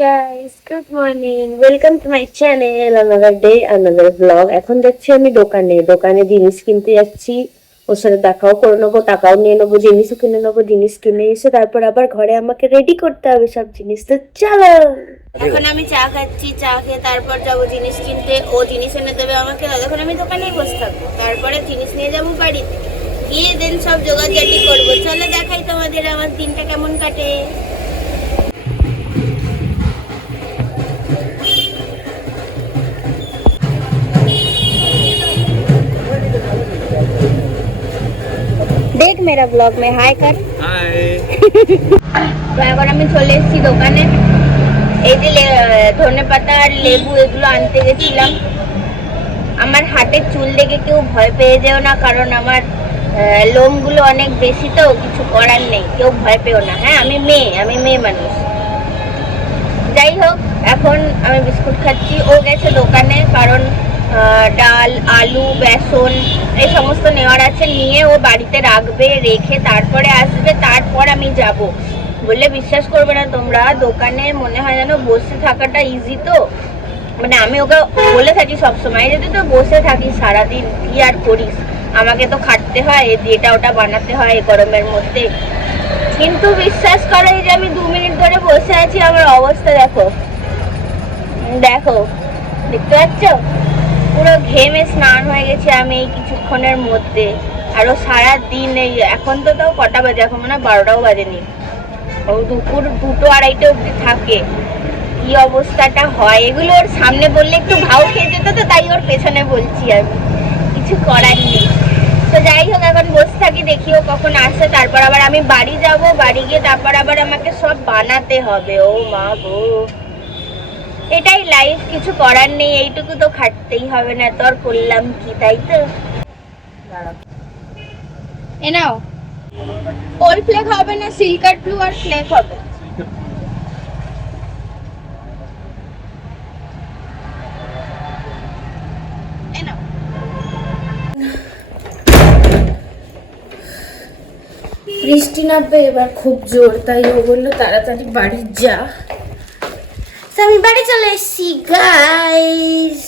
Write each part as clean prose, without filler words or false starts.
guys, good morning. Welcome to my channel. Another day, another vlog. এখন যাচ্ছি আমি দোকানে জিনিস কিনতে যাচ্ছি। ওর সাথে দেখাও করে নেবো, টাকাও নিয়ে নেবো, জিনিসও কিনে নেবো। জিনিস কিনে এসে তারপর আবার ঘরে আমাকে রেডি করতে হবে সব জিনিস। তো চলো। এখন আমি চা খাচ্ছি, চা খেয়ে তারপর যাবো জিনিস কিনতে। ও জিনিস এনে দেবে আমাকে, তখন আমি দোকানেই বসে থাকবো। তারপরে জিনিস নিয়ে যাবো বাড়িতে, গিয়ে দেন সব জোগাড়জাটি করবো। চলো দেখাই তোমাদের আমার দিনটা কেমন কাটে। দেখ মেরা ব্লগ মে হাই কর। হাই। তো এখন আমি চলে এসেছি দোকানে। এই যে ধনেপাতা আর লেবু এগুলো আনতে গেছিলাম। আমার হাতের চুল দেখে কেউ ভয় পেয়ে যেও না, কারণ আমার লোমগুলো অনেক বেশি, তো কিছু করার নেই, কেউ ভয় পেও না। হ্যাঁ, আমি মেয়ে মানুষ। যাই হোক, এখন আমি বিস্কুট খাচ্ছি। ও গেছে দোকানে, কারণ ডাল, আলু, বেসন এই সমস্ত নেওয়ার আছে। নিয়ে ও বাড়িতে রাখবে, রেখে তারপরে আসবে, তারপর আমি যাব। বললে বিশ্বাস করবে না তোমরা, দোকানে মনে হয় যেন বসে থাকাটা ইজি। তো মানে আমি ওকে বলে থাকি সবসময়, যদি তো বসে থাকিস সারাদিন কি আর করিস, আমাকে তো খাটতে হয়, এটা ওটা বানাতে হয় গরমের মধ্যে। কিন্তু বিশ্বাস করো, এই যে আমি 2 মিনিট ধরে বসে আছি, আমার অবস্থা দেখো দেখো, দেখতে পাচ্ছ? পুরো ঘেমে স্নান হয়ে গেছে আমি এই কিছুক্ষণের মধ্যে। আরো সারা দিন এই, এখন তো তাও কটা বাজে, এখন মনে হয় 12টাও বাজেনি। ও দুপুর 2টো 2:30 অব্দি থাকে। কি অবস্থাটা হয়, এগুলো ওর সামনে বললে একটু ভাও খেয়ে যেত, তো তাই ওর পেছনে বলছি আমি, কিছু করার নেই। তো যাই হোক, এখন বসে থাকি, দেখি ও কখন আসে। তারপর আবার আমি বাড়ি যাব, বাড়ি গিয়ে তারপর আবার আমাকে সব বানাতে হবে। ও মা গো, এটাই লাইফ, কিছু করার নেই, এইটুকু তো খাটতেই হবে, না তো আর করলাম কি, তাই তো। এ নাও, ওল ফ্লেক হবে না, সিল্কার ব্লু আর ফ্লেক হবে। এ নাও। বৃষ্টি নামবে এবার খুব জোর, তাই ও বললো তাড়াতাড়ি বাড়ি যা। আমি বাড়ি চলে এসেছি গাইস।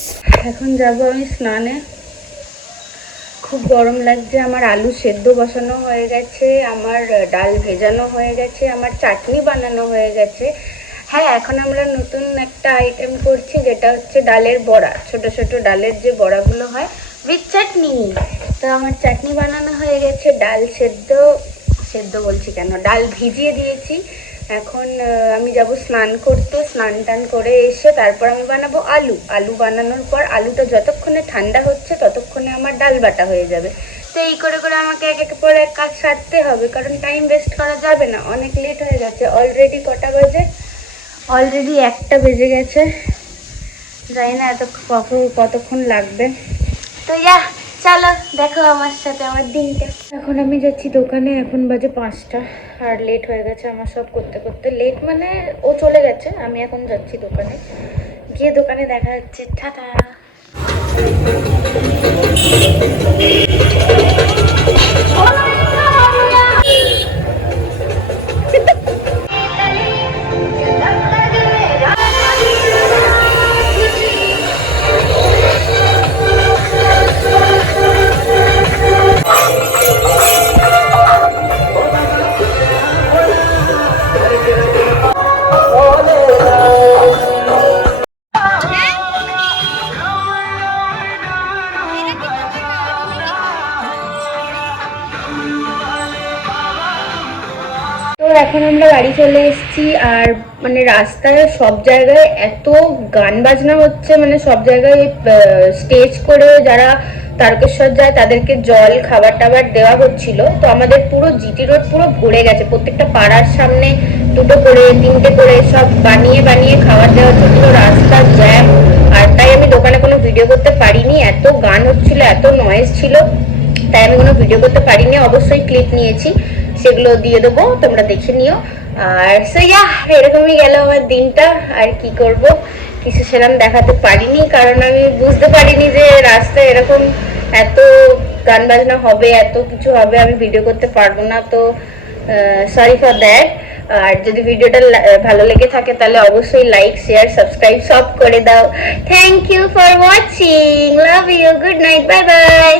এখন যাব আমি স্নানে। খুব গরম লাগছে। আমার আলু সেদ্ধ বসানো হয়ে গেছে, আমার ডাল ভেজানো হয়ে গেছে, আমার চাটনি বানানো হয়ে গেছে। হ্যাঁ, এখন আমরা নতুন একটা আইটেম করছি, যেটা হচ্ছে ডালের বড়া। ছোট ছোট ডালের যে বড়াগুলো হয় উইথ চাটনি। তো আমার চাটনি বানানো হয়ে গেছে, ডাল সেদ্ধ সেদ্ধ বলছি কেন, ডাল ভিজিয়ে দিয়েছি। এখন আমি যাব স্নান করতে। স্নান টান করে এসে তারপর আমি বানাবো আলু। আলু বানানোর পর আলুটা যতক্ষণে ঠান্ডা হচ্ছে ততক্ষণে আমার ডাল বাটা হয়ে যাবে। তো এই করে করে আমাকে এক এক পর এক কাজ সারতে হবে, কারণ টাইম ওয়েস্ট করা যাবে না। অনেক লেট হয়ে গেছে, অলরেডি কটা বাজে, অলরেডি 1টা বেজে গেছে। জানি না এত কতক্ষণ লাগবে। তো চলো দেখো আমার সাথে আমার দিনটা। এখন আমি যাচ্ছি দোকানে, এখন বাজে 5টা, আর লেট হয়ে গেছে আমার সব করতে করতে। লেট মানে ও চলে গেছে, আমি এখন যাচ্ছি দোকানে। গিয়ে দোকানে দেখা যাচ্ছে, টাটা। তো এখন আমরা বাড়ি চলে এসেছি। আর মানে রাস্তায় সব জায়গায় এত গান বাজনা হচ্ছে, মানে সব জায়গায় স্টেজ করে যারা তারকেশ্বর যায় তাদেরকে জল খাবার টাবার দেওয়া হচ্ছিল। তো আমাদের পুরো জিটি রোড পুরো ভরে গেছে, প্রত্যেকটা পাড়ার সামনে 2টো করে 3টে করে সব বানিয়ে বানিয়ে খাবার দেওয়া হচ্ছে, পুরো রাস্তা জ্যাম। আর তাই আমি দোকানে কোনো ভিডিও করতে পারিনি, এত গান হচ্ছিল, এত নয়েজ ছিল, তাই আমি কোনো ভিডিও করতে পারিনি। অবশ্যই ক্লিপ নিয়েছি, সেগুলো দিয়ে দেবো, তোমরা দেখে নিও। আর এরকমই গেল আমার দিনটা। আর কি করব, কিছু সেরকম দেখাতে পারিনি, কারণ আমি বুঝতে পারিনি যে রাস্তায় এরকম এত গান বাজনা হবে, এত কিছু হবে, আমি ভিডিও করতে পারবো না। তো সরি ফর দ্যাট। আর যদি ভিডিওটা ভালো লেগে থাকে তাহলে অবশ্যই লাইক শেয়ার সাবস্ক্রাইব সব করে দাও। Thank you for watching, love you, good night, bye by.